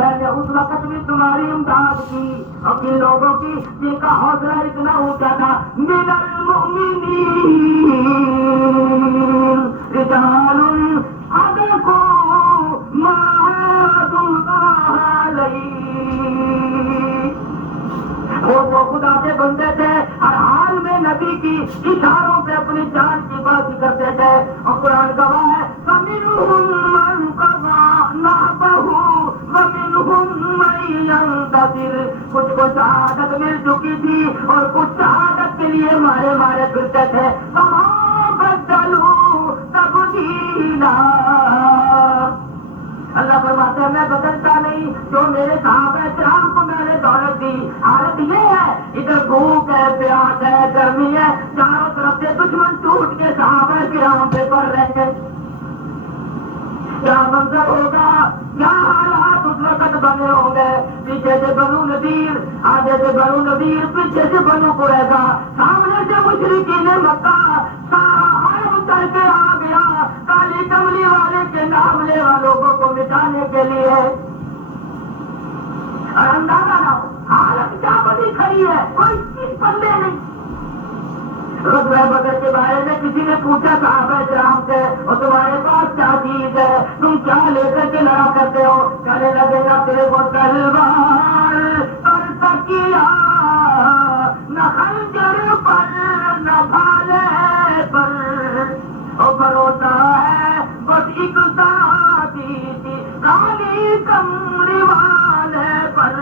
میں نے اس وقت بھی تمہاری امداد کی اور کن لوگوں کی جن کا حوصلہ اتنا اونچا تھا، من المؤمنین رجال صدقوا ما عاهدوا الله علیہ، وہ خدا کے بندے تھے، ہر حال میں نبی کی اشاروں پہ اپنی جان کی بات کرتے تھے، اور قرآن گواہ ہے فَمِنْهُمْ مَنْ قَضَىٰ نَحْبَهُ وَمِنْهُمْ مَن يَنتَظِرُ، کچھ کو شہادت مل چکی تھی اور کچھ شہادت کے لیے مارے مارے پھرتے تھے، وَمَا بَدَّلُوا تَبْدِيلًا۔ اللہ فرماتے ہیں میں بدلتا نہیں، جو میرے صحابہ کرام کو میں نے دولت دی، حالت یہ ہے ادھر بھوک ہے، پیاس ہے، گرمی ہے، چاروں طرف سے دشمن ٹوٹ کے صحابہ کرام پہ پڑ رہے ہیں، کیا منظر ہوگا، کیا حالات اس وقت بنے ہوں گے، پیچھے سے بنو نذیر، آگے سے بنو نذیر، پیچھے سے بنو قریظہ، سامنے سے مشرکین مکہ، سارا عرب چل کے آ گیا کالی کملی والے کے نام لیوا لوگوں کو مٹانے کے لیے، اور اندازہ نہ ہو حالت کیا بنی کھڑی ہے، کوئی چیز پلے نہیں۔ غزوہ بدر کے بارے میں کسی نے پوچھا صحابہ کرام سے، اور تمہارے پاس کیا چیز ہے، تم کیا لے کر کے لڑا کرتے ہو، کہنے لگے نہ تیرے کو تلوار اور تکیہ، نہ خنجر پر نہ بھالے پر، اور بھروسہ ہے بس ایک ساتھی کی کالی کملی والے پر۔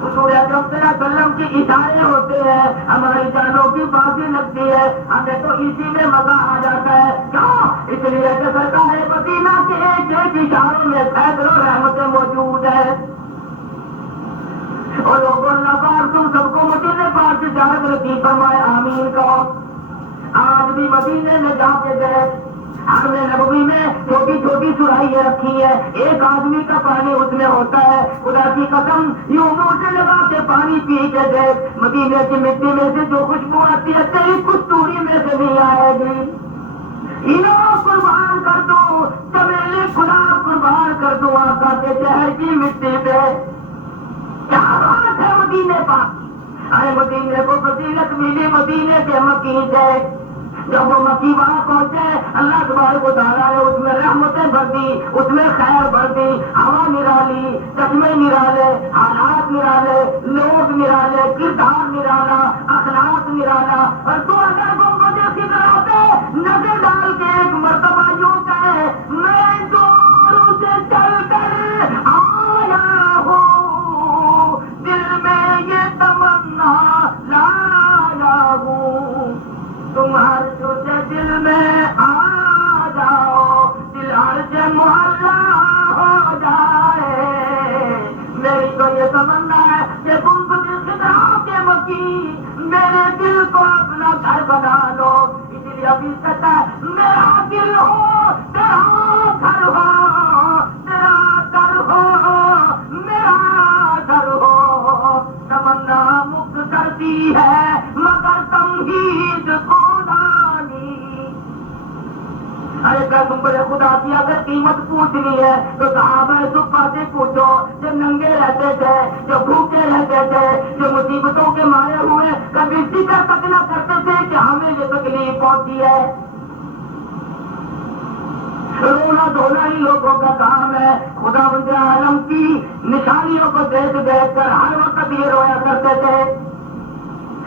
حضور اکرم صلی اللہ علیہ وسلم کے اشارے ہوتے ہیں، ہماری جانوں کی بازی لگتی ہے، ہمیں تو اسی میں مزہ آ جاتا ہے، کیوں؟ اس لیے کہ سرکار مدینہ کے ایک ایک اشاروں میں سینکڑوں رحمتیں موجود ہیں۔ اور لوگوں اللہ پاک تم سب کو مدینے پاک کی زیارت نصیب فرمائے، آمین کہو۔ آج بھی مدینے میں جا کے گئے، ہم نے نبوی میں چھوٹی چھوٹی سرائیاں رکھی ہیں، ایک آدمی کا پانی اس میں ہوتا ہے، خدا کی قسم یوں منہ سے لگا کے پانی پی کے گئے، مدینے کی مٹی میں سے جو خوشبو آتی ہے تیری کستوری میں سے نہیں آئے گی، انہوں قربان کر دو، چمیلی گلاب قربان کر دو آقا کے شہر کی مٹی پہ، کیا بات ہے مدینے پاک۔ ارے مدینے کو فضیلت ملی مدینے کے مکی سے، جب وہ مکی وہاں پہنچے اللہ تبارک و تعالیٰ نے اس میں رحمتیں بھر دی، اس میں خیر بھر دی، ہوا نرالی، چشمے نرالے، حالات نرالے، لوگ نرالے، کردار نرالا، اخلاق نرالا، اور تو اگر گنبد خضرا پہ نظر ڈال کے ایک مرتبہ یوں کہے میں دور سے چل کر آیا ہوں، دل میں یہ تمنا لایا ہوں، تم ہر چھوٹے دل میں آ جاؤ، دل ہر سے محلہ ہو جائے، میری تو یہ تمنا ہے کہ گنبد خضرا کے مکی میرے دل کو اپنا گھر بنا لو، اسی لیے ابھی کہتا ہے میرا دل ہو تیرا گھر ہو، میرا گھر ہو میرا گھر ہو، تمنا مکت کرتی ہے مگر تمہید کو دانی۔ ارے پیغمبر خدا کی اگر قیمت پوچھنی ہے تو صحابہ صفا سے پوچھو، جو ننگے رہتے تھے، جو بھوکے رہتے تھے، جو مصیبتوں کے مارے ہوئے کبھی فکر تک نہ کرتے تھے کہ ہمیں یہ تکلیف پہنچی ہے، رونا دھونا ہی لوگوں کا کام ہے، خدا بند عالم کی نشانیوں کو دیکھ دیکھ کر ہر وقت یہ رویا کرتے تھے۔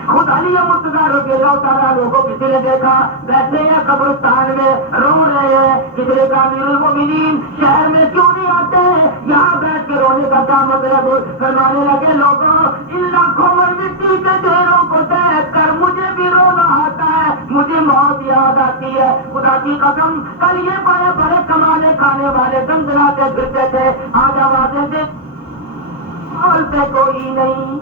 خود علی مرتضیٰ رضی اللہ تعالیٰ لوگوں کسی نے دیکھا بیٹھے ہیں قبرستان میں رو رہے ہیں، کسی نے کہا امیر المومنین شہر میں کیوں نہیں آتے، یہاں بیٹھ کے رونے کا کیا مطلب، فرمانے لگے لوگوں ان لاکھوں میں مٹی کے ڈھیروں کو دیکھ کر مجھے بھی رونا آتا ہے، مجھے موت یاد آتی ہے، خدا کی قسم کل یہ بڑے بڑے کمانے کھانے والے گنگناتے پھرتے تھے، آج آوازیں سے بولتے کوئی نہیں،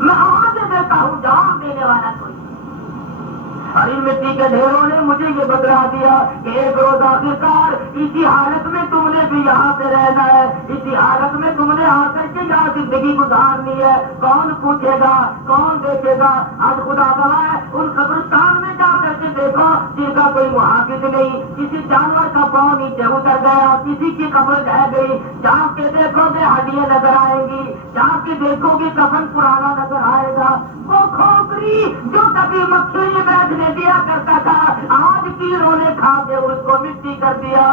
میں آواز دیتا ہوں جواب دینے والا کوئی، اور ان مٹی کے ڈھیروں نے مجھے یہ بتلا دیا کہ ایک روز آخرکار اسی حالت میں تم نے بھی یہاں پہ رہنا ہے، اسی حالت میں تم نے آ کر کے یہاں زندگی گزارنی ہے، کون پوچھے گا، کون دیکھے گا؟ آج خدا گواہ ہے، ان قبرستان میں جا کر کے دیکھو جن کا کوئی محافظ نہیں، کسی جانور کا پاؤں نیچے اتر گیا، کسی کی قبر رہ گئی، جہاں کے دیکھو گے ہڈیاں نظر آئیں گی، جہاں کے دیکھو گے کفن پرانا نظر آئے گا۔ وہ کھوپڑی جو کبھی مکھی میں بیٹھنے دیا کرتا تھا، آج کیڑوں نے کھا کے اس کو مٹی کر دیا۔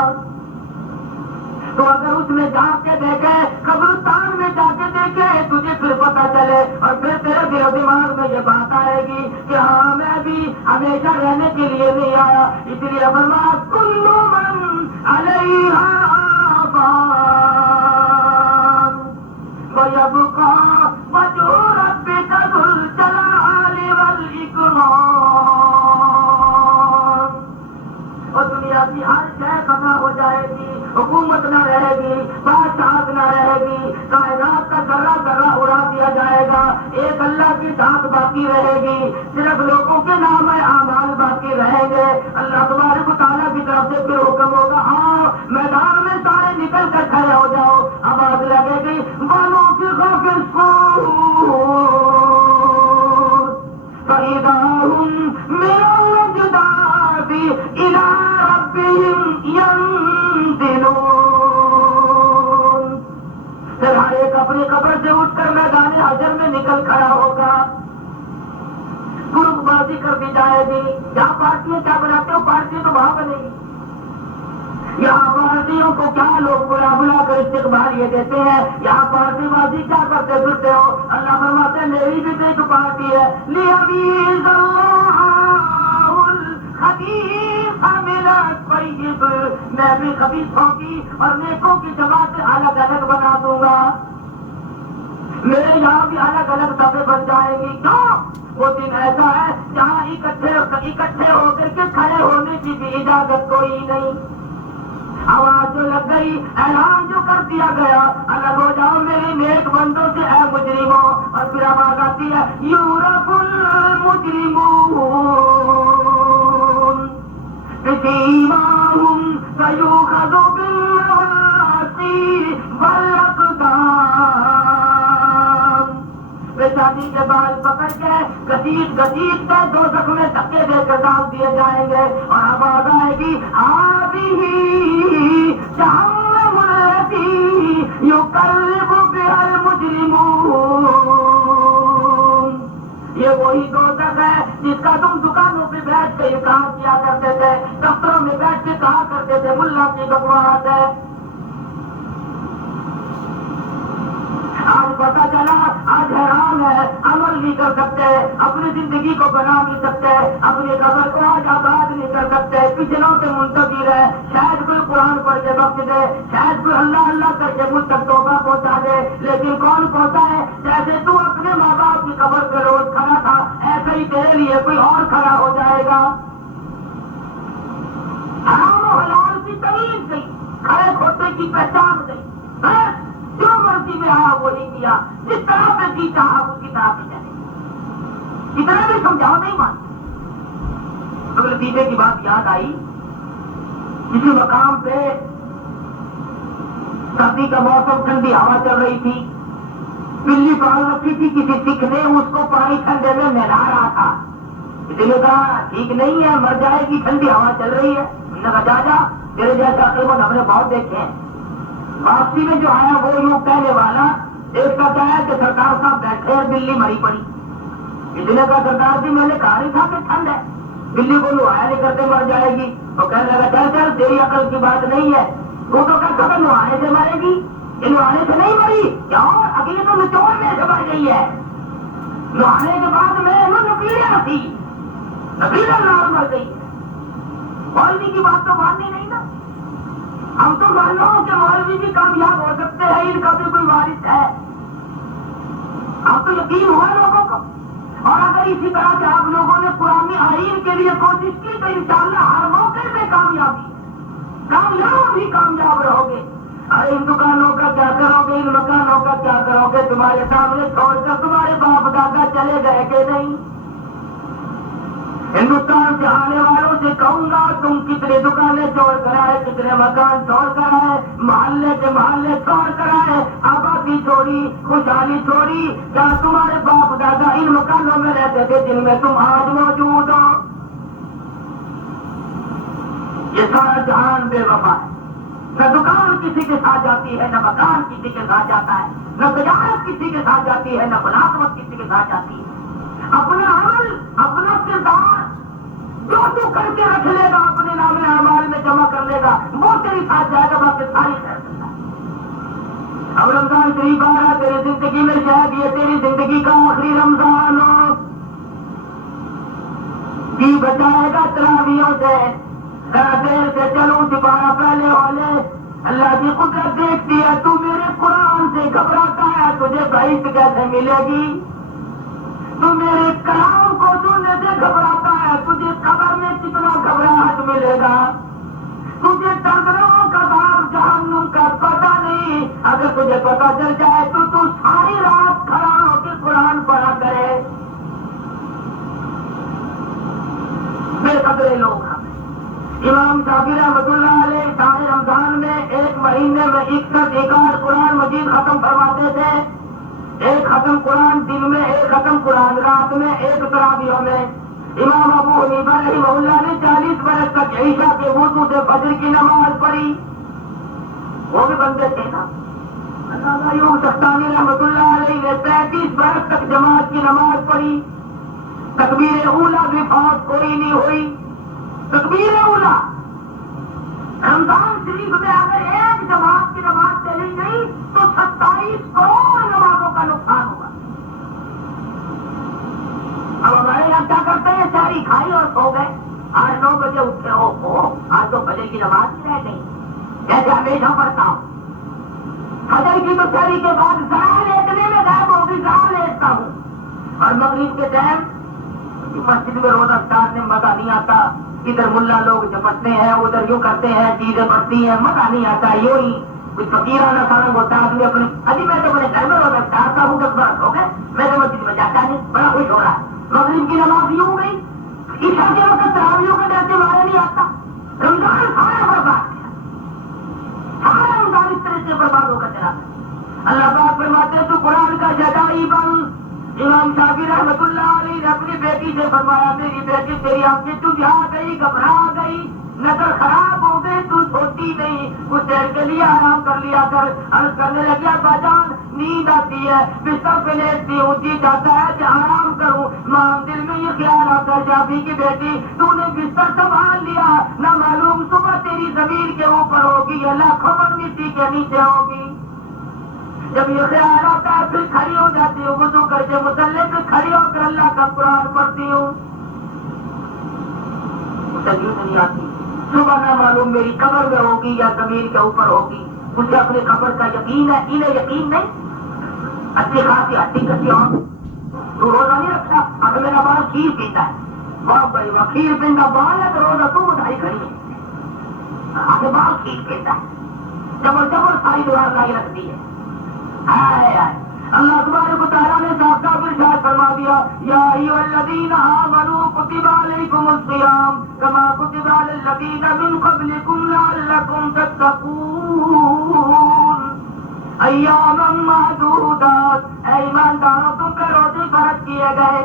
تو اگر اس میں جا کے دیکھے، قبرستان میں جا کے دیکھے، تجھے پھر پتہ چلے اور پھر تیرے دل و دماغ میں یہ بات آئے گی کہ ہاں میں بھی ہمیشہ رہنے کے لیے نہیں آیا، اس لیے فرمایا کل من علیہا فان وَيَبْقَى وَجْهُ رَبِّكَ ذُو الْجَلَالِ وَالْإِكْرَامِ۔ اور دنیا کی ہر شے فنا ہو جائے گی، حکومت نہ رہے گی، بادشاہت نہ رہے گی، کائنات کا ذرہ ذرہ اڑا دیا جائے گا، ایک اللہ کی ذات باقی رہے گی، صرف لوگوں کے نام اعمال باقی رہیں گے۔ اللہ تبارک و تعالیٰ کی طرف سے پھر حکم ہوگا آؤ میدان میں سارے نکل کر کھڑے ہو جاؤ، آواز لگے گی وَنُفِخَ فِي الصُّورِ فَإِذَا هُم مِّنَ الْأَجْدَاثِ إِلَىٰ رَبِّهِمْ يَنسِلُونَ۔ پھر ہر ایک اپنی قبر سے اٹھ کر میدان حشر میں نکل کھڑا ہوگا، گروپ بازی کر دی جائے گی، جہاں پارٹیاں کیا بناتے ہو پارٹی تو وہاں بنے گی، یہاں پارٹیوں کو کیا لوگ بلا بلا کر استقبال یہ دیتے ہیں، یہاں پارٹی بازی کیا کرتے پھرتے ہو؟ اللہ فرماتے ہیں میری بھی تو ایک پارٹی ہے، لِيَمِيزَ اللَّهُ الْخَبِيثَ مِنَ الطَّيِّبِ، میں بھی خبیثوں کی اور نیکوں کی جماعتیں الگ الگ بنا دوں گا، میرے یہاں بھی الگ الگ دفعے بن جائیں گی۔ کیوں؟ وہ دن ایسا ہے جہاں اکٹھے ہو کر کے کھڑے ہونے کی بھی اجازت کوئی نہیں۔ آواز جو لگ گئی، اعلان جو کر دیا گیا الگ ہو جاؤ میرے نیک بندوں سے اے مجرموں، اور پھر آواز آتی ہے یورف المجرمون بسیماہم فیؤخذ بالنواصی والاقدام، شادی کے بعد پکڑ کے گھسیٹ کے دوزخ میں دھکے دے کر ڈال دیے جائیں گے، اور آواز آئے گی ہذہ جہنم التی یکذب بہا المجرمون، یہ وہی دوزخ ہے جس کا تم دکانوں پہ بیٹھ کے انکار کیا کرتے تھے، دفتروں میں بیٹھ کے کہا کرتے تھے ملا کی بکواس ہے۔ آج پتا چلا، آج حیران ہے، عمل نہیں کر سکتے، اپنی زندگی کو بنا نہیں سکتے، اپنی قبر کو آج آباد نہیں کر سکتے، پچھلوں سے منتظر ہے، شاید کوئی قرآن پڑھ کے بخش دے، شاید کوئی اللہ اللہ کر کے مجھ تک توبہ پہنچا دے، لیکن کون پہنچا ہے؟ جیسے تو اپنے ماں باپ کی قبر پہ روز کھڑا تھا، ایسے ہی تیرے لیے کوئی اور کھڑا ہو جائے گا۔ حرام و حلال کی تمیز گئی، کھڑے کھوٹے کی پہچان گئی، جو مرضی میں آیا وہی کیا، جس طرح پہ جی چاہا اسی طرح پہ چلے، اتنا بھی سمجھاؤ نہیں مانتے۔ تو لطیفے کی بات یاد آئی، کسی مقام پہ سردی کا موسم، ٹھنڈی ہوا چل رہی تھی، بلی پال رکھی تھی کسی سکھ نے، اس کو پانی ٹھنڈے میں نہلا رہا تھا، کسی نے کہا ٹھیک نہیں ہے مر جائے گی، ٹھنڈی ہوا چل رہی ہے، انہوں نے کہا جا تیرے جیسا عقل مند ہم نے بہت دیکھے ہیں۔ واپسی میں جو آیا وہ یوں کہنے والا دیکھتا کیا ہے کہ سرکار صاحب بیٹھے اور بلی مری پڑی، کسی نے کہا سرکار جی میں نے کہا نہیں تھا کہ ٹھنڈ ہے، بلی کو نہایا نہیں کرتے مر جائے گی، تو کہنے لگا چل چل تیری عقل کی بات نہیں ہے، وہ تو کہتا تھا نہانے سے مرے گی، یہ نہانے سے نہیں مری، کیوں اگلی تو نچوڑنے سے مر گئی ہے، نہانے کے بعد میں نکیرا تھی، نکیرا نار مر گئی ہے، مولوی کی بات تو ماننی نہیں نا، ہم تو معلوم ہوں کہ مولوی بھی کامیاب ہو سکتے ہیں، ان کا بھی کوئی وارث ہے، اب تو یقین ہوا لوگوں کو، اور اگر اسی طرح سے آپ لوگوں نے قرآنی آئین کے لیے کوشش کی تو انشاءاللہ ہر موقع میں کامیابی، کامیاب ہی کامیاب رہو گے۔ ارے ان دکانوں کا کیا کرو گے، ان مکانوں کا کیا کرو گے، تمہارے سامنے چھوڑ کر تمہارے باپ دادا چلے گئے کہ نہیں؟ ہندوستان سے آنے والوں سے کہوں گا تم کتنے دکانیں چھوڑ کر آئے, کتنے مکان چھوڑ کر آئے, محلے کے محلے چھوڑ کر آئے, آبادی چھوڑی, خوشحالی چھوڑی. کیا تمہارے باپ دادا ان مکانوں میں رہتے تھے جن میں تم آج موجود ہو؟ یہ سارا جہان بے وفا ہے. نہ دکان کسی کے ساتھ جاتی ہے, نہ مکان کسی کے ساتھ جاتا ہے, نہ تجارت کسی کے ساتھ جاتی ہے, نہ ملازمت کسی کے ساتھ جاتی ہے. اپنا عمل, اپنا کردار جو تو کر کے رکھ لے گا, اپنے نام اعمال میں جمع کر لے گا, وہ تیری ساتھ جائے گا, باقی ساری خیر کرتا ہے. اب رمضان شریف آ رہا, تیری زندگی میں شاید یہ تیری زندگی کا آخری رمضان ہو. جی بچائے گا تراویحوں سے, ذرا دیر سے چلوں, سپارہ پہلے والے. اللہ کی قدرت دیکھتی ہے, تو میرے قرآن سے گھبراتا ہے, تجھے بہشت کیسے ملے گی؟ تو میرے کلام کو سننے سے گھبراتا ہے, تجھے قبر میں کتنا گھبراہٹ ملے گا؟ تجھے ڈنگروں کا باپ جہنم کا پتہ نہیں. اگر تجھے پتہ چل جائے تو ساری رات کھڑا ہو کے قرآن پڑھا کرے. بے قدرے لوگ ہیں. امام شافعی رحمۃ اللہ علیہ سارے رمضان میں ایک مہینے میں 61 قرآن مجید ختم فرماتے تھے. ایک ختم قرآن دن میں, ایک ختم قرآن رات میں, ایک تراویحوں میں. امام ابو حنیفہ رحمہ اللہ نے 40 برس تک عشاء کے وضو سے فجر کی نماز پڑھی. وہ بھی بندے تھے نا. علامہ ایوب سختانی رحمۃ اللہ علیہ نے 35 برس تک جماعت کی نماز پڑھی. تکبیر اولیٰ بھی فوت کوئی نہیں ہوئی. تکبیر اولیٰ رمضان شریف میں اگر ایک جماعت کی نماز چلی گئی تو 27 کروڑ نمازوں کا نقصان ہوگا. اب ہمارے یہاں کیا کرتے ہیں, ساری کھائی اور سو گئے, 8-9 بجے اٹھے, ہو آج تو فجر کی نماز ہی رہ گئی. جیسے ہمیشہ پڑھتا ہوں, فجر کی تو سحری کے بعد ذرا لیٹنے میں غائب ہوگی, ذرا لیٹتا ہوں. اور مغرب کے ٹائم مسجد میں روزہ افطار میں مزہ نہیں آتا. ادھر ملا لوگ جپٹتے ہیں, ادھر یوں کرتے ہیں, چیزیں بڑھتی ہیں, مزہ نہیں آتا. یوں ہی کچھ فقیرانہ سارنگ ہوتا ہے. آدمی اپنے ابھی میں تو اپنے گھر میں روزہ افطارتا ہوں, 10 برس ہو گئے, میں تو مسجد میں جاتا نہیں, بڑا خوش ہو رہا ہے. مغرب کی نماز یوں ہو گئی, عشاء کے وقت تراویحوں کا جیسے مارے نہیں آتا. رمضان سارا برباد کیا, سارا رمضان اس طرح سے برباد ہو کر چلا. اللہ پاک فرماتے تو قرآن کا جدائی بن. امام شافعی رحمۃ اللہ علیہ نے اپنی بیٹی سے فرمایا, میری بیٹی تیری آنکھیں چجھا گئی, گھبرا گئی, نظر خراب ہو گئی, تو سوتی نہیں, کچھ دیر کے لیے آرام کر لیا کر. عرض کرنے لگی ابا جان نیند آتی ہے, بستر پہ لیٹتی ہوں, جی چاہتا ہے کہ آرام کروں. ماں دل میں یہ خیال آتا ہے شافعی کی بیٹی تو نے بستر سنبھال لیا, نہ معلوم صبح تیری زمین کے اوپر ہوگی یا لاکھوں من مٹی کے نیچے ہوگی. جب یہ خیال آتا ہے پھر کھڑی ہو جاتی ہوں, وضو کر کے مصلی پہ کھڑی ہو کر اللہ کا قرآن پڑھتی ہوں. نہیں آتی, صبح نہ معلوم میری قبر میں ہوگی یا زمین کے اوپر ہوگی. مجھے اپنے قبر کا یقین ہے, انہیں یقین نہیں. اچھی خاصی ہڈی کسی اور تو روزہ نہیں رکھتا. اگر میرا بال کھیر پیتا ہے, واہ بھائی واہ, کھیر پیتا بال ہے تو روزہ تو بدھائی کھڑی ہے. آگے بال کھیر پیتا ہے, جبر جبر ساری دیوار لائی رکھتی ہے. اللہ تبارک و تعالیٰ نے صاف صاف ارشاد فرما دیا, یا ایھا الذین آمنوا کتب علیکم الصیام کما کتب علی الذین من قبلکم لعلکم تتقون ایاما معدودات. اے ایمانداروں, تم پہ روزے فرض کیے گئے,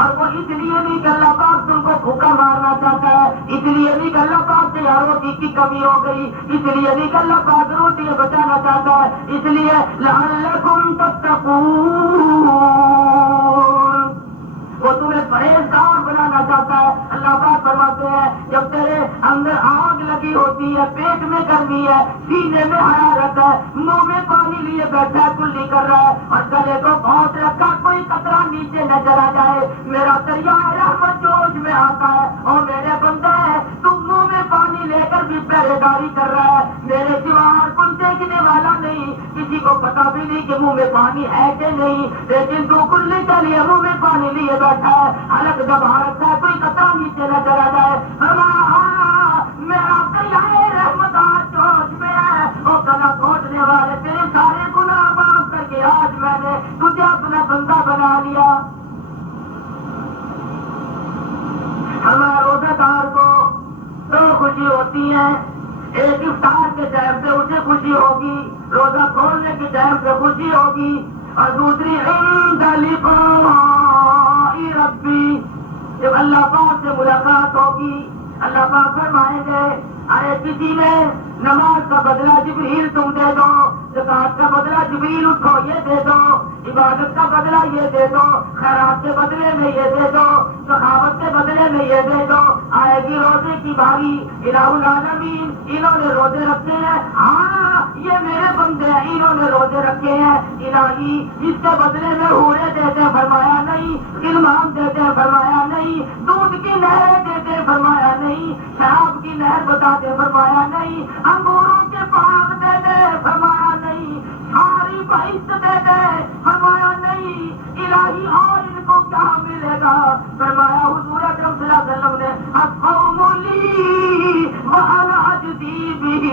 اور وہ اس لیے نہیں کہ اللہ پاک تم کو بھوکا مارنا چاہتا ہے, اس لیے نہیں کہ اللہ پاک سے یار روٹی کی کمی ہو گئی, اس لیے نہیں کہ اللہ پاک روٹی بچانا چاہتا ہے, اس لیے لعلکم تتقون, وہ تمہیں پرہیزگار بنانا چاہتا ہے. اللہ پاک فرماتے ہیں جب تیرے اندر آگ لگی ہوتی ہے, پیٹ میں گرمی ہے, سینے میں حرارت ہے, منہ میں پانی لیے بیٹھا ہے, کلی کر رہا ہے, اور گلے کو بہت رکھا, کوئی قطرہ نیچے نظر آ جائے, میرا دریا رحمت جوش میں آتا ہے. اور میرے بندے تم منہ میں پانی لے کر بھی پہرے داری کر رہا ہے, میرے سوا کوئی دیکھنے والا نہیں, کسی کو پتا بھی نہیں کہ منہ میں پانی ہے کہ نہیں, لیکن تو کلی کے لیے منہ میں پانی لیے بیٹھا ہے. حلق دبا رکھتا ہے, کوئی قطرہ نیچے نظر آ جائے, میرا دریا رحمت آج جوش میں ہے. وہ گلا گھونٹنے والے تیرے سارے گناہ معاف کر کے آج میں نے تجھے اپنا بندہ بنا لیا. خوشی ہوتی ہے. ایک افطار کے ٹائم پہ اسے خوشی ہوگی, روزہ کھولنے کے ٹائم پہ خوشی ہوگی, اور دوسری عند لقاء ربی, جب اللہ پاک سے ملاقات ہوگی. اللہ پاک فرمائیں گے ارے کسی نے نماز کا بدلہ جبریل تم دے دو, زکات کا بدلہ جبریل اٹھو یہ دے دو, عبادت کا بدلہ یہ دے دو, خیرات کے بدلے میں یہ دے دو, سخاوت کے بدلے میں یہ دے دو. آئے گی روزے کی باری, الہ العالمین انہوں نے روزے رکھے ہیں, ہاں یہ میرے بندے ہیں انہوں نے روزے رکھے ہیں, الہی اس کے بدلے میں حوریں دیتے ہیں فرمایا نہیں, غلمان دیتے ہیں فرمایا نہیں, دودھ کی نہریں دیتے ہیں فرمایا نہیں, شراب کی نہر بتا دے فرمایا نہیں, انگوروں کے باغ دے دے فرمایا نہیں, ساری بہشت دے دے فرمایا نہیں. الہی اور ان کو کیا ملے گا فرمایا حضور اکرم صلی اللہ علیہ وسلم نے القوم لی وانا اجزی به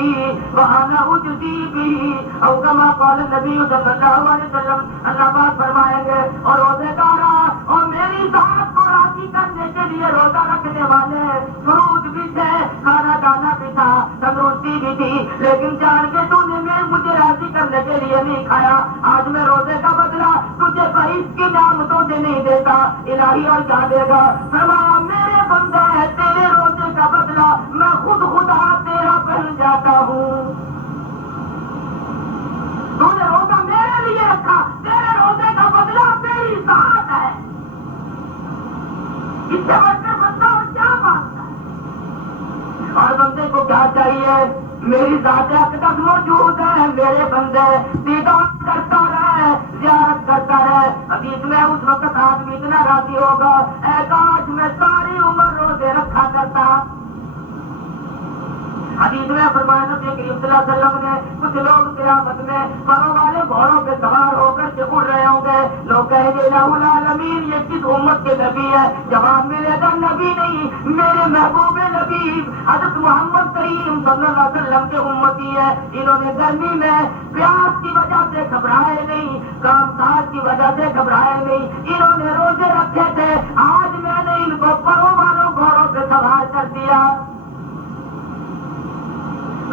وانا اجزی به او کما قال النبی صلی اللہ علیہ وسلم. اللہ پاک فرمائیں گے اور روزے دارا اور میری ذات کو راضی کرنے کے لیے روزہ رکھنے والے, فروٹ بھی تھے, کھانا دانا بھی تھا, تندرستی بھی تھی, لیکن جان کے تو نے مجھے راضی کرنے کے لیے نہیں کھایا. آج میں روزے کا بدلہ تجھے بہشت کی نعمتوں سے نہیں دیتا, الہی اور کیا دے گا فرمایا میرے بندے ہے تیرے روزے کا بدلہ میں خود خدا تیرا بن جاتا ہوں. تو نے روزہ میرے لیے رکھا, تیرے روزے کا بدلہ میری ذات ہے. اس سے بڑھ کر بندہ اور کیا مانگتا ہے؟ اور بندے کو کیا چاہیے, میری ذات اقدس موجود ہے, میرے بندے دیدار کرتا رہے, زیارت کرتا رہے. حدیث میں اس وقت آدمی اتنا راضی ہوگا اے کاش میں ساری عمر روزے رکھا کرتا. حدیث میں فرمایا نبی کریم صلی اللہ علیہ وسلم نے کچھ لوگ قیامت میں پروں والے گھوڑوں پہ سوار ہو کر کے اڑ رہے ہوں گے. لوگ کہیں گے الہ العالمین یہ کس امت کے نبی ہے؟ جواب ملے گا نبی نہیں, میرے محبوب نبی حضرت محمد کریم صلی اللہ علیہ وسلم کے امتی ہے. انہوں نے گرمی میں پیاس کی وجہ سے گھبرائے نہیں, کام کاج کی وجہ سے گھبرائے نہیں, انہوں نے روزے رکھے تھے. آج میں نے ان کو پروں والوں گھوڑوں پہ سوار کر دیا.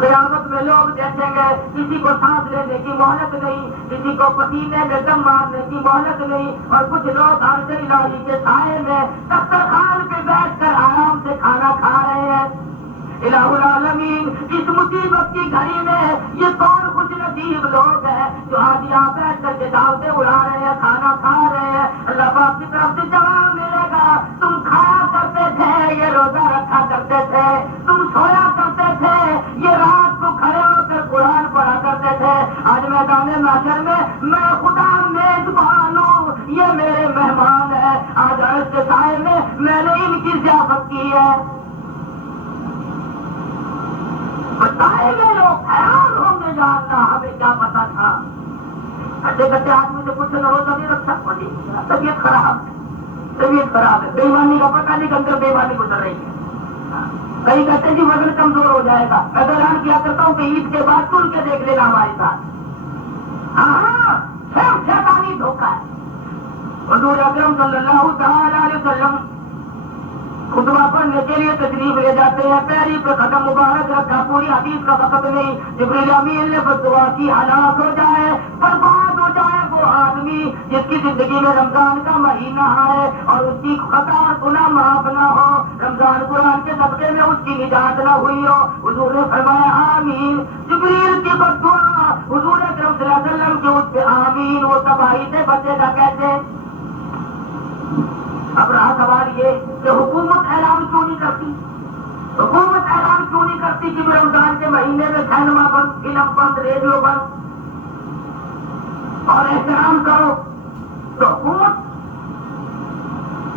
قیامت میں لوگ دیکھیں گے کسی کو سانس لینے کی مہلت نہیں, کسی کو پسینے میں دم مارنے کی مہلت نہیں, اور کچھ لوگ عرش الہی کے سائے میں دسترخوان پہ بیٹھ کر آرام سے کھانا کھا رہے ہیں. الہ العالمین اس مصیبت کی گھڑی میں یہ کون خوش نصیب لوگ ہیں جو آج یہاں بیٹھ کر کے دعوتیں اڑا رہے ہیں, کھانا کھا رہے ہیں. اللہ پاک کی طرف سے جواب ملے گا تم کھایا کرتے تھے, یہ روزہ رکھا کرتے تھے, تم سویا کرتے تھے, یہ رات کو کھڑے ہو کر قرآن پڑھا کرتے تھے. آج میدان محشر میں خدا میزبان ہوں, یہ میرے مہمان ہے. آج عرش کے سائے میں نے ان کی ضیافت کی ہے. بتائیں گے لوگ حیران ہوں گے, جاننا ہمیں کیا پتا تھا. اچھے کچھ آدمی سے کچھ روزہ نہیں رکھ سکتا جی, طبیعت خراب ہے, طبیعت خراب ہے, بےمانی کا پتہ نہیں کب تک بےمانی گزر رہی ہے. کئی کہتے ہیں جی وزن کمزور ہو جائے گا. میں تو اعلان کیا کرتا ہوں کہ عید کے بعد تل کے دیکھ لینا ہمارے ساتھ. ہاں صرف شیطانی دھوکہ ہے. حضور اکرم صلی اللہ تعالی علیہ وسلم خطبہ پڑھنے کے لیے تشریف لے جاتے ہیں, پیری پہ قدم مبارک رکھا, پوری حدیث کا وقت نہیں. جبریل امین نے دعا کی ہلاک ہو جائے, برباد ہو جائے وہ آدمی جس کی زندگی میں رمضان کا مہینہ آئے اور اس کی خطا گناہ معاف نہ ہو, رمضان قرآن کے صدقے میں اس کی نجات نہ ہوئی ہو. حضور نے فرمایا آمین. جبریل کی بددعا حضور اکرم صلی اللہ علیہ وسلم کے اس پہ آمین, وہ تباہی سے بچے گا کیسے؟ اب رہا سوال یہ کہ حکومت اعلان کیوں نہیں کرتی, حکومت اعلان کیوں نہیں کرتی کہ رمضان کے مہینے میں سینما بند, فلم بند, ریڈیو بند, اور احترام کرو. تو حکومت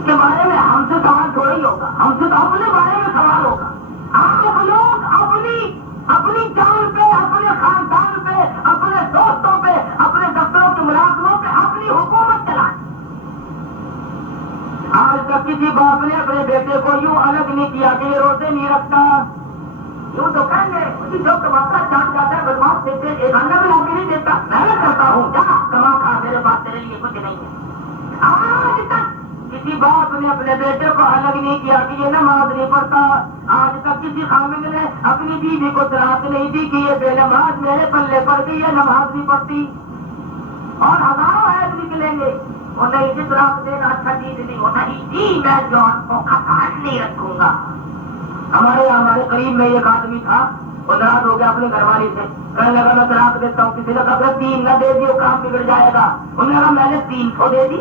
کے بارے میں ہم سے سوال تھوڑا ہی ہوگا, ہم سے تو اپنے بارے میں سوال ہوگا. آپ لوگ اپنی جان پہ, اپنے خاندان پہ, اپنے دوستوں پہ, اپنے دفتروں کے ملازموں پہ اپنی حکومت چلائیں. آج تک کسی باپ نے اپنے بیٹے کو یوں الگ نہیں کیا کہ یہ روزے نہیں رکھتا. یوں تو کہیں گے جو کماتا چاند جاتا ہے بدماش دیتے, ایک اندر بھی لا کے نہیں دیتا, محنت کرتا ہوں, جا کما کھا, میرے پاس تیرے لیے کچھ نہیں ہے. آج تک کسی باپ نے اپنے بیٹے کو الگ نہیں کیا کہ یہ نماز نہیں پڑھتا, آج تک کسی خامد نے اپنی بیوی کو طلاق نہیں دی کہ یہ بے نماز میرے پلے پڑ گئی ہے، نماز نہیں پڑھتی، اور ہزاروں عیب نکلیں گے، وہ نہیں جس طلاق دے گا اچھا چیز نہیں، وہ نہیں جی میں جوان کو کفن نہیں رکھوں گا۔ ہمارے قریب میں ایک آدمی تھا، وہ ناراض ہو گیا اپنی گھر والی سے، کہنے لگا میں طلاق دیتا ہوں، کسی نے کہا 3 نہ دے دی کام بگڑ جائے گا، انہوں نے کہا میں نے 300 دے دی،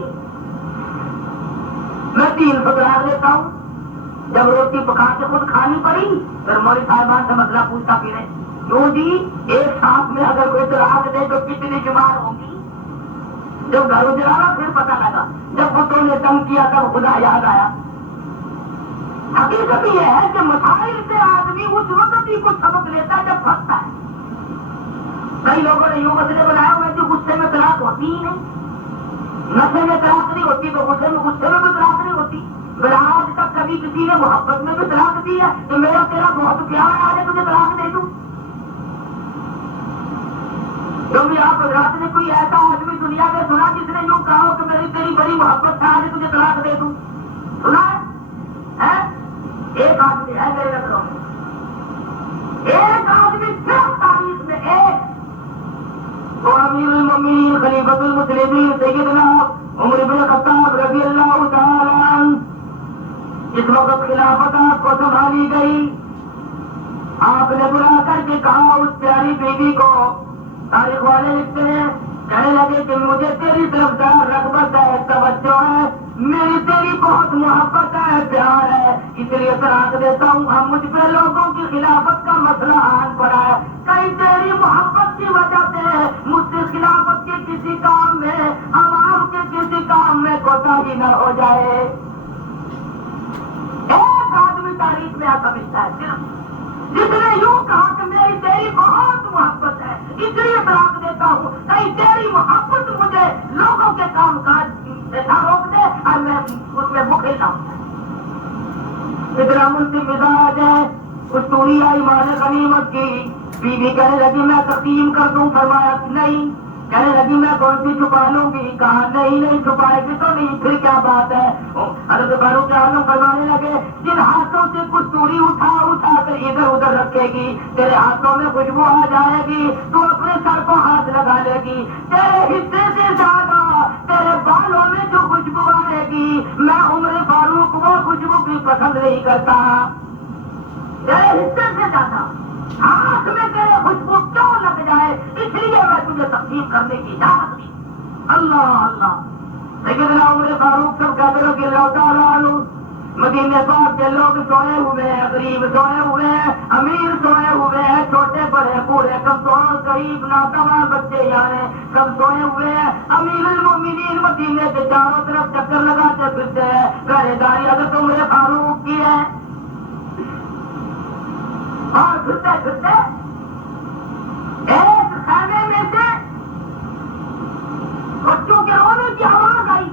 میں 300 طلاق دیتا ہوں۔ جب روٹی پکا کے خود کھانی پڑی پھر موری صاحبان سے مسئلہ پوچھتا پھرے، کیوں جی ایک ساتھ میں اگر کوئی طلاق دے تو کتنی شمار ہوگی؟ جب گھر اجڑا پھر پتہ لگا، جب پتوں نے تنگ کیا تب خدا یاد آیا۔ حقیقت یہ ہے کہ مسائل سے آدمی اس وقت ہی کچھ سبق لیتا ہے جب پھنستا ہے۔ کئی لوگوں نے یوں مسئلے بنایا ہوئے جو غصے میں طلاق ہوتی ہی نہیں، نشے میں طلاق نہیں ہوتی تو غصے میں بھی طلاق نہیں ہوتی۔ میرا آج تک کبھی کسی نے محبت میں بھی طلاق دی ہے تو میرا تیرا بہت پیار آ جائے تجھے طلاق دے دوں؟ کیونکہ آپ حضرات نے کوئی ایسا آدمی دنیا میں سنا جس نے یوں کہا ہو کہ میری تیری بڑی محبت ہے آج تجھے طلاق دے دوں؟ سنا ہے؟ ایک آدمی ہے میرے نظروں میں، ایک آدمی صرف تاریخ میں ایک، وہ امیر المومنین خلیفۃ المسلمین سیدنا عمر بن خطاب رضی اللہ تعالی عنہ، اس وقت خلافت آپ کو سنبھالی گئی، آپ نے بلا کر کے کہا اس پیاری بیوی کو، تاریخ والے لکھتے ہیں کہنے لگے کہ مجھے تیری طرف رغبت ہے، توجہ ہے، میری تیری بہت محبت ہے، پیار ہے، اس لیے طلاق دیتا ہوں۔ ہم مجھ پہ لوگوں کی خلافت کا مسئلہ آن پڑا ہے، کہیں تیری محبت کی وجہ سے مجھ سے خلافت کے کسی کام میں، عوام کے کسی کام میں کوتاہی نہ ہو جائے۔ ایک آدمی تاریخ میں ایسا ملتا ہے صرف جس نے یوں کہا کہ میری تیری بہت محبت ہے اس لیے طلاق دیتا ہوں، کہیں تیری محبت مجھے لوگوں کے کام کاج سے نہ روک دے اور میں اس میں مخل نہ ہوں۔ اتنا منصف مزاج ہے، اس توری آئی مال غنیمت کی، بیوی کہنے لگی میں تقسیم کر دوں، فرمایا نہیں، کہنے لگی میں کون سی چھپا لوں گی، کہا نہیں چھپائے گی تو نہیں، پھر کیا بات ہے؟ حضرت فاروق اعظم فرمانے لگے جن ہاتھوں سے کچھ توری اٹھا کر ادھر ادھر رکھے گی تیرے ہاتھوں میں خوشبو آ جائے گی، تو اپنے سر کو ہاتھ لگا لے گی، تیرے حصے سے زیادہ تیرے بالوں میں جو خوشبو آئے گی میں عمر فاروق وہ خوشبو بھی پسند نہیں کرتا، تیرے حصے سے زیادہ ہاتھ میں تیرے خوشبو کیوں لگ جائے، اس لیے میں تجھے تقسیم کرنے کی اجازت دی۔ اللہ اللہ، سیدنا عمر فاروق سب کہتے رضی اللہ تعالیٰ عنہ، مدینے پاک کے لوگ سوئے ہوئے ہیں، غریب سوئے ہوئے ہیں، امیر سوئے ہوئے ہیں، چھوٹے بڑے بوڑھے کمزور غریب ناتواں بچے یعنی سب سوئے ہوئے ہیں۔ امیر المومنین مدینے کے چاروں طرف چکر لگاتے پھرتے ہیں، پہرے داری حضرت عمر فاروق کی ہے، اور پھرتے پھرتے ایک خیمے میں سے بچوں کے رونے کی آواز آئی،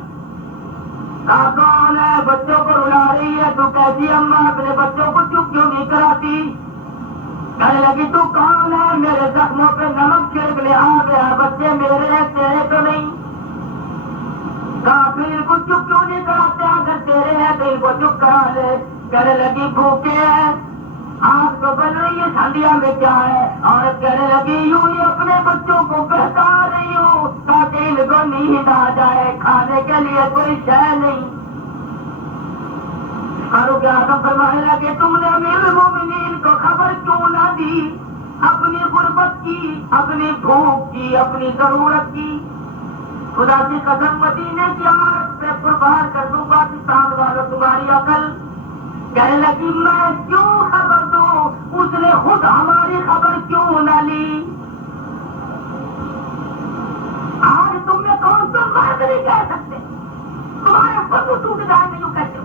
کون ہے؟ بچوں کو رلا رہی ہے، تو کیسی اماں اپنے بچوں کو چپ کیوں نہیں کراتی؟ کہنے لگی تو کون ہے؟ میرے زخموں پہ نمک چھڑک لے، آ گیا، بچے میرے ہیں تیرے تو نہیں، کہا پھر ان کو چپ کیوں نہیں کراتے؟ اگر تیرے ہیں تو ان کو چپ کرا لے۔ کہنے لگی بھوکے ہیں، آگ تو بن رہی ہے، ٹھنڈیا میں کیا ہے؟ عورت کہنے لگی یوں ہی اپنے بچوں کو بہکا رہی ہوں تاکہ ان کو نیند آ جائے، کھانے کے لیے کوئی شے نہیں۔ فاروق اعظم فرمانے لگے تم نے امیر المومنین کو خبر کیوں نہ دی اپنی غربت کی، اپنی بھوک کی، اپنی ضرورت کی؟ خدا کی قسم مدینے کی عورت پہ قربان کر دوں پاکستان والوں تمہاری عقل۔ کہنے لگی میں کیوں خبر دوں، اس نے خود ہماری خبر کیوں نہ لی؟ آج تم میں کون تم مرد نہیں کہہ سکتے، تمہارے خود ٹوٹ جائیں گے یوں کہتے ہو۔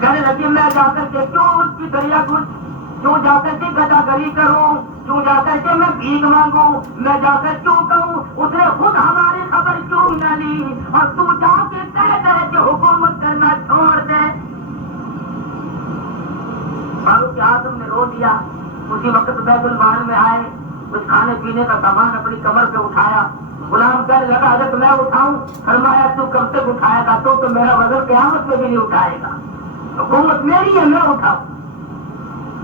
کہنے لگی میں جا کر کے کیوں اس کی دریا کچھ، کیوں جا کر کے گدا گری کروں، کیوں جا کر کے میں بھیک مانگوں، میں جا کر کیوں کہوں اس نے خود ہماری خبر کیوں نہ لی، اور تو جا کے کہہ دے کہ حکومت کرنا چھوڑ دے۔ فاروق اعظم نے رو دیا، اسی وقت بیت المال میں آئے، کچھ کھانے پینے کا سامان اپنی کمر پہ اٹھایا، غلام کہنے لگا حضرت میں اٹھاؤں؟ فرمایا تو کب تک اٹھائے گا، تو میرا وزن قیامت میں بھی نہیں اٹھائے گا، حکومت میری ہے میں اٹھاؤں۔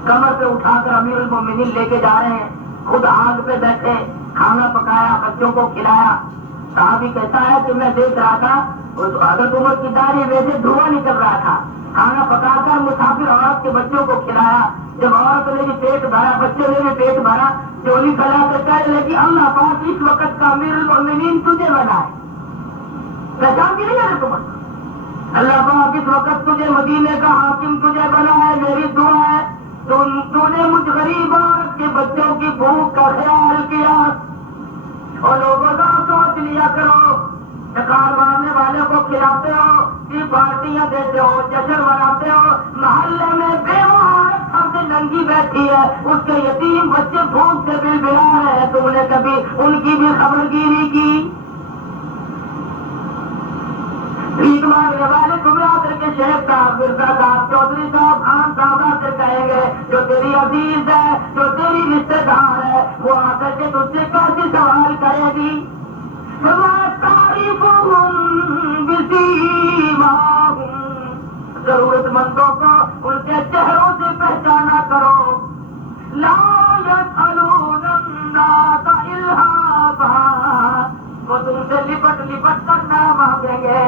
کمر پہ اٹھا کر امیر المومنین لے کے جا رہے ہیں، خود آگ پہ بیٹھے، کھانا پکایا، بچوں کو کھلایا. صحابی کہتا ہے کہ میں دیکھ رہا تھا حضرت عمر کی داڑھی میں سے دھواں نکل رہا تھا. کھانا پکا کر مسافر عورت کے بچوں کو کھلایا. جب عورت نے بھی پیٹ بھرا، بچے نے بھی پیٹ بھرا، چولی پھیلا کر کہنے لگی اللہ پاک اس وقت کا امیر المومنین تجھے بنا ہے. پہچان کی نہیں حضرت عمر؟ اللہ پاک اس وقت تجھے مدینے کا حاکم تجھے بنا ہے. میری دعا ہے تو نے مجھ غریب عورت کے بچوں کی بھوک کا خیال کیا. اور لوگوں کا سوچ لیا کرو، دکان مارنے والے کو کھلاتے ہو، پارٹیاں دیتے ہو، جشن مناتے ہو، محلے میں بیوہ عورت سب سے ننگی بیٹھی ہے، اس کے یتیم بچے بھوک سے بل بلا رہے ہیں، تم نے کبھی ان کی بھی خبر گیری کی؟ بھیک مانگنے والے تمہیں آ کر کے شیخ صاحب، مرزا صاحب، چودھری صاحب، خان صاحب آ کر کہیں گے جو تیری عزیز ہے، جو تیری رشتے دار ہے، وہ آ کر کے تجھ سے کیسے سوال کرے گی؟ ضرورت مندوں کو ان کے چہروں سے پہچانا کرو. لا يسألون الناس إلحافا، وہ تم سے لپٹ لپٹ کر نہ مانگیں گے.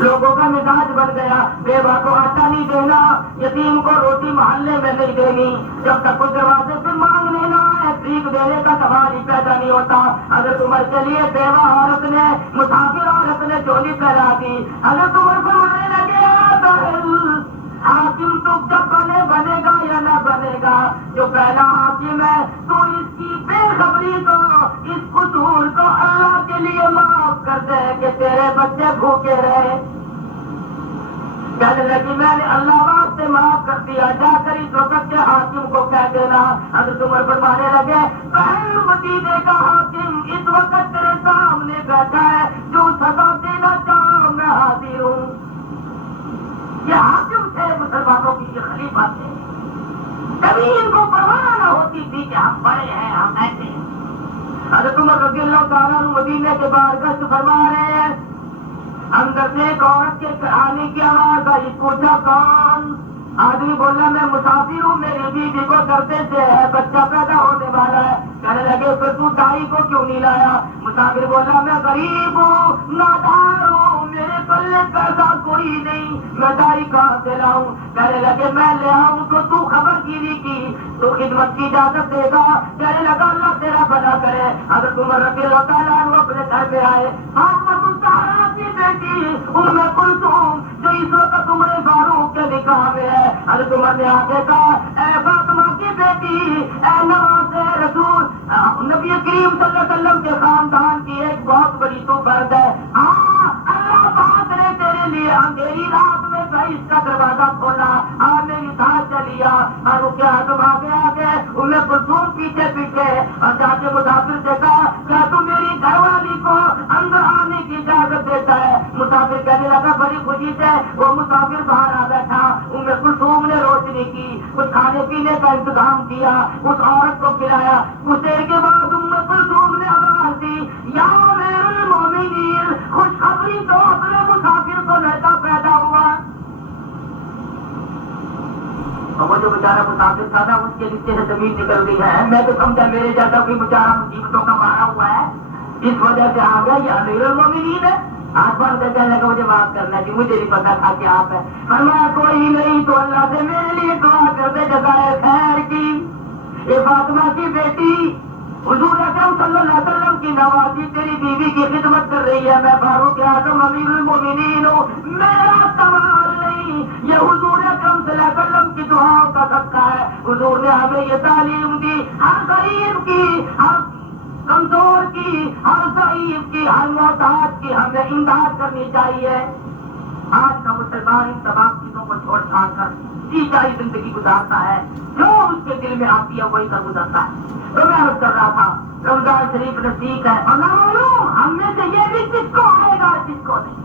لوگوں کا مزاج بن گیا، بیوہ کو آٹا نہیں دینا، یتیم کو روٹی محلے میں نہیں دینی، جب تک اس دروازے پہ مانگنے نہ آئے بھیک دینے کا سوال ہی پیدا نہیں ہوتا. حضرت عمر کے لیے بیوہ عورت نے، مسافر عورت نے چولی پہنا دی. حضرت عمر فرمانے لگے حاکم تو جب بنے گا یا نہ بنے گا، جو پہلا حاکم ہے تو اس کی بے خبری کو، اس قصور کو اللہ کے لیے معاف کر دے کہ تیرے بچے بھوکے رہے. کہنے لگی میں نے اللہ واسطے معاف کر دیا، جا کر اس وقت کے حاکم کو کہہ دینا. حضرت عمر فرمانے لگے بہن مدینے کا حاکم اس وقت تیرے سامنے بیٹھا ہے، جو سزا دینا چاہو میں حاضر ہوں. یہ حاکم تھے مسلمانوں کی، یہ خلیفہ تھے. کبھی ان کو پرواہ نہ ہوتی تھی کہ ہم بڑے ہیں، ہم ایسے ہیں. حضرت عمر رضی اللہ تعالیٰ مدینے کے باہر گشت فرما رہے ہیں. اندر سے ایک عورت کے آنے کی آواز آئی. پوچھا کون؟ آدمی بولا میں مسافر ہوں، میری بیوی کو درد سے ہے، بچہ پیدا ہونے والا ہے. کہنے لگے پھر تو دائی کو کیوں نہیں لایا؟ مسافر بولا میں غریب ہوں، نادار ہوں، میرے پلے پیسہ کوئی نہیں، میں دائی کہاں سے لاؤں؟ کہنے لگے میں لے آؤں تو خبر گیری کی تو خدمت کی اجازت دے گا؟ کہنے لگا اللہ تیرا بھلا کرے. حضرت عمر رضی اللہ تعالیٰ عنہ اپنے گھر میں آئے. فاطمہ الزہرا کی بیٹی ام کلثوم جو اس وقت عمر فاروق کے نکاح میں ہے. حضرت عمر نے آ کے کہا اے فاطمہ کی بیٹی، اے نواز رسول، نبی کریم صلی اللہ علیہ وسلم کے خاندان کی ایک بہت بڑی تو فرد ہے. اللہ پاک نے تیرے لیے اندھیری رات میں بہشت کا دروازہ کھولا، میری ساتھ چلیا. اور کیا تم آگے آگے ام کلثوم پیچھے پیچھے، اور جا کے مسافر سے کہا کیا تم میری گھر والی کو اندر آنے کی اجازت دیتا ہے؟ مسافر کہنے لگا بڑی خوشی سے. وہ مسافر باہر آ بیٹھا. ام کلثوم نے روشنی کی، کچھ کھانے پینے کا انتظام کیا، اس عورت کو کھلایا. کچھ دیر کے بعد ام کلثوم نے آواز دی یا امیر المومنین، خوشخبری تو اپنے مسافر کو لڑکا پیدا ہوا. اور وہ جو بیچارہ مسافر تھا نا، اس کے نیچے سے زمین نکل گئی ہے. میں تو سمجھا میرے جیسا کوئی بیچارہ مصیبتوں کا مارا ہوا ہے، اس وجہ سے آ گیا یہ امیر المومنین ہے. آج بڑھ کر کہنے لگا مجھے معاف کرنا جی، مجھے نہیں پتا تھا کہ آپ ہیں. فرمایا کوئی نہیں تو اللہ سے میرے لیے دعا کر دے جزائے خیر کی. یہ فاطمہ کی بیٹی حضور اکرم صلی اللہ علیہ وسلم کی نوازی تیری بیوی کی خدمت کر رہی ہے. میں فاروق اعظم امیر المومنین ہوں، میرا کمال نہیں، یہ حضور اکرم صلی اللہ علیہ وسلم کی دعاؤں کا صدقہ ہے. حضور نے ہمیں یہ تعلیم دی ہر غریب کی، ہر کمزور کی، ہر ضعیف کی، ہر محتاج کی ہمیں امداد کرنی چاہیے. آج کا مسلمان ان تمام چیزوں کو چھوڑ چھاڑ کر سیدھی زندگی گزارتا ہے، جو اس کے دل میں آتی ہے وہی کر گزرتا ہے. تو میں عرض کر رہا تھا رمضان شریف نزدیک ہے، اور نہ معلوم ہم میں سے یہ بھی کس کو آئے گا کس کو نہیں،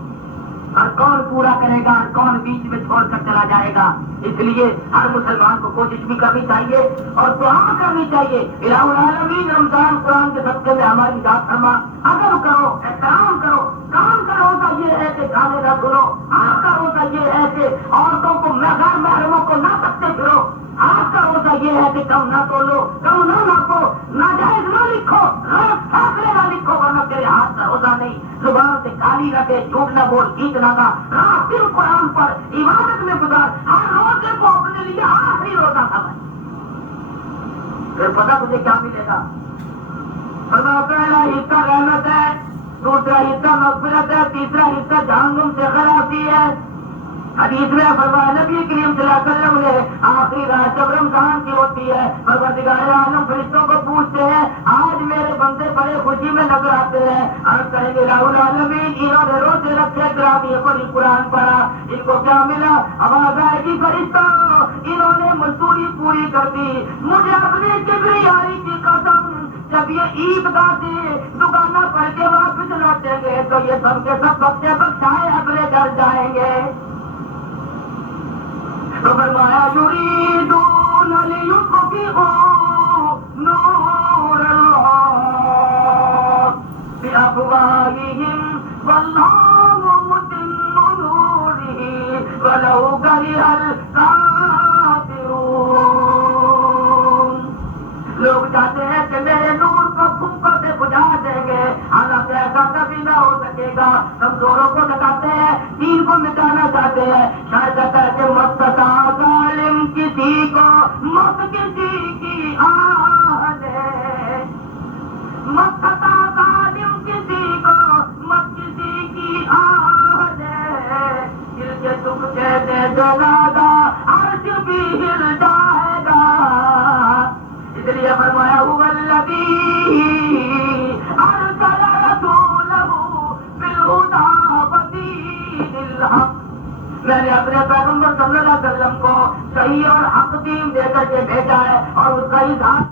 اور کون پورا کرے گا اور کون بیچ میں چھوڑ کر چلا جائے گا. اس لیے ہر مسلمان کو کوشش بھی کرنی چاہیے اور دعا کرنی چاہیے. الہ العالمین رمضان قرآن کے صدقے میں ہماری ذات فرما، اگر کرو احترام کرو. کام کا روزہ یہ ہے کہ کھانے نہ سنو، آپ کا روزہ یہ ہے کہ عورتوں کو غیر محرموں کو نہ سکتے پھرو. کم نہ تولو، کم نہ ناپو، ناجائز نہ لکھو، غلط فیصلے نہ لکھو، ورنہ تیرے ہاتھ کا روزہ نہیں. زبان سے گالی رکھے، جھوٹ نہ بول، گیت نہ گا، رات دن قرآن پر عبادت میں گزار، ہر روزے کو اپنے لیے آخری روزہ سمجھ. پھر پتا تجھے کیا ملے گا؟ فرمایا پہلا حصہ رحمت ہے، دوسرا حصہ مغفرت ہے، تیسرا حصہ جہنم سے خلاصی ہے. حدیث میں فرمایا نبی کریم صلی اللہ علیہ وسلم نے آخری رات جب رمضان کی ہوتی ہے، پروردگار عالم فرشتوں کو پوچھتے ہیں آج میرے بندے بڑے خوشی میں نظر آتے ہیں، عرض کریں گے الہ العالمین انہوں نے روزے رکھے، تراویح پڑھی، قرآن پڑھا، ان کو کیا ملا؟ آواز آئے گی فرشتوں انہوں نے مزدوری پوری کر دی، مجھے اپنی کبریائی کی قسم جب یہ عید گاہ سے دکانہ پڑھ کے واپس لوٹیں گے تو یہ سب کے سب بچے بچائے اپنے گھر جائیں گے. تو فرمایا یریدون لیطفئوا نور اللہ بافواہہم واللہ متم نورہ ولو کرہ الکافرون. لوگ چاہتے ہیں کہ میرے نور کو پھوکوں سے بجھا دیں گے، حالانکہ ایسا کبھی نہ ہو سکے گا. کمزوروں کو بتاتے ہیں، دین کو مٹانا چاہتے ہیں. شاید کہتا ہے کہ مستطاع ظالم کسی کو مت کسی کی آہد ہے، مستطاع ظالم کسی کو مت کسی کی آہد ہے، دل کے تم جیسے جلادہ عرش بھی ہل جائے گا. اس لیے فرمایا هو الذی ارسل رسولہ بالہدی ودین الحق. میں نے اپنے پیغمبر صلی اللہ علیہ وسلم کو صحیح اور حق دین دے کر کے بھیجا ہے اور اس کا اظہار